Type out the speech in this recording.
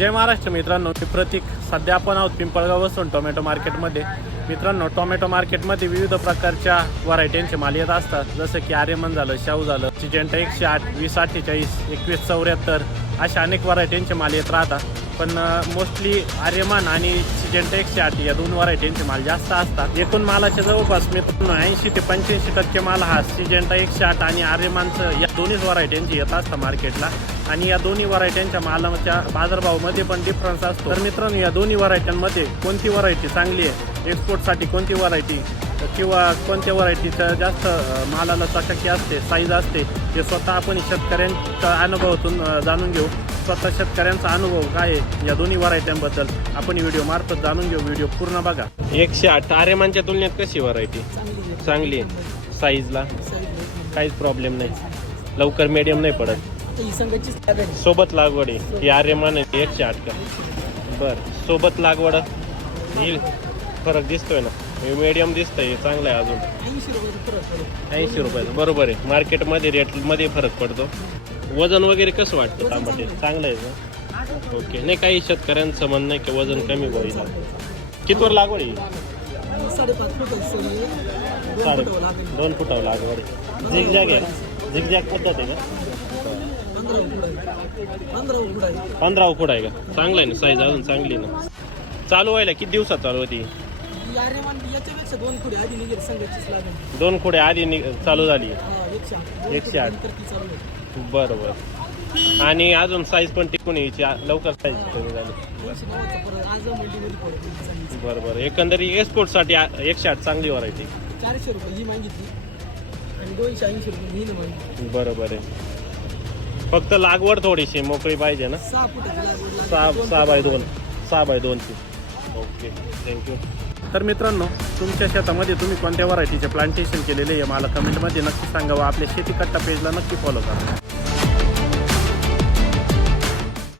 जय महाराष्ट्र मित्रांनो, मी प्रतीक. सध्या आपण आहोत पिंपळगाव वसून टोमॅटो मार्केटमध्ये. मित्रांनो, टोमॅटो मार्केटमध्ये विविध प्रकारच्या व्हरायटींचे माल येत असतात, जसं की आर्यमान झालं, शाहू झालं, सिजेंटा 108, 2048, 2174 अशा अनेक व्हरायटींचे माल येत राहतात. पण मोस्टली आर्यमान आणि सिजेंटा 108 या दोन व्हरायटींचे माल जास्त असतात. एकूण मालाच्या जवळपास मित्रांनो 80 ते 85% माल हा सिजेंटा 108 आणि आर्यमानचं या दोन्ही व्हरायटींचे येत असतं मार्केटला. आणि या दोन्ही व्हरायटींच्या मालाच्या बाजारभावामध्ये पण डिफरन्स असतो. तर मित्रांनो, या दोन्ही व्हरायट्यांमध्ये कोणती व्हरायटी चांगली आहे, एक्सपोर्टसाठी कोणती व्हरायटी किंवा कोणत्या व्हरायटीचं जास्त मालाला चकाकी असते, साईज असते, हे स्वतः आपण शेतकऱ्यांच्या अनुभवातून जाणून घेऊ. स्वतः शेतकऱ्यांचा अनुभव काय आहे या दोन्ही व्हरायट्यांबद्दल आपण व्हिडिओ मार्फत जाणून घेऊ. व्हिडिओ पूर्ण बघा. 108 आर्यमानच्या तुलनेत कशी व्हरायटी? चांगली आहे. साईजला काहीच प्रॉब्लेम नाही, लवकर मीडियम नाही पडत. सोबत लागवड आहे ही आर्यमान आहे 108 का? बरं, सोबत लागवड येईल, फरक दिसतोय ना? मीडियम दिसतंय, चांगलं आहे. अजून 80 रुपये बरोबर आहे. मार्केटमध्ये रेटमध्ये फरक पडतो. वजन वगैरे कसं वाटतं टमाटे? चांगलं आहे ना? ओके. नाही, काही शेतकऱ्यांचं म्हणणं आहे की वजन कमी होईल. कितीवर लागवड आहे? 2 फुटावर लागवड आहे. झिगझॅग आहे, झिगझॅग पद्धत आहे का? 15 उकुड आहे का? चांगलं आहे ना, साईज अजून चांगली आहे ना. चालू व्हायला किती दिवसात चालू होती? 2 खुडे आधी चालू झाली. 108 बरोबर. आणि अजून साईज पण टिकून यायची, लवकर साईज कमी झाली. बरोबर. एकंदरीत एक्सपोर्टसाठी 108 चांगली व्हरायटी. 400 रुपये ही मागितली आणि 280 रुपये ही मागितली. बरोबर आहे. फक्त लागवड थोडीशी मोकळी पाहिजे ना? 6 फुटाची लागवड. 6x2ची. Okay, thank you. तर मित्रांनो, तुमच्या शेतामध्ये तुम्ही कोणत्या व्हरायटीचे प्लांटेशन केलेले आहे मला कमेंटमध्ये नक्की सांगा व आपल्या शेती कट्टा पेजला नक्की फॉलो करा.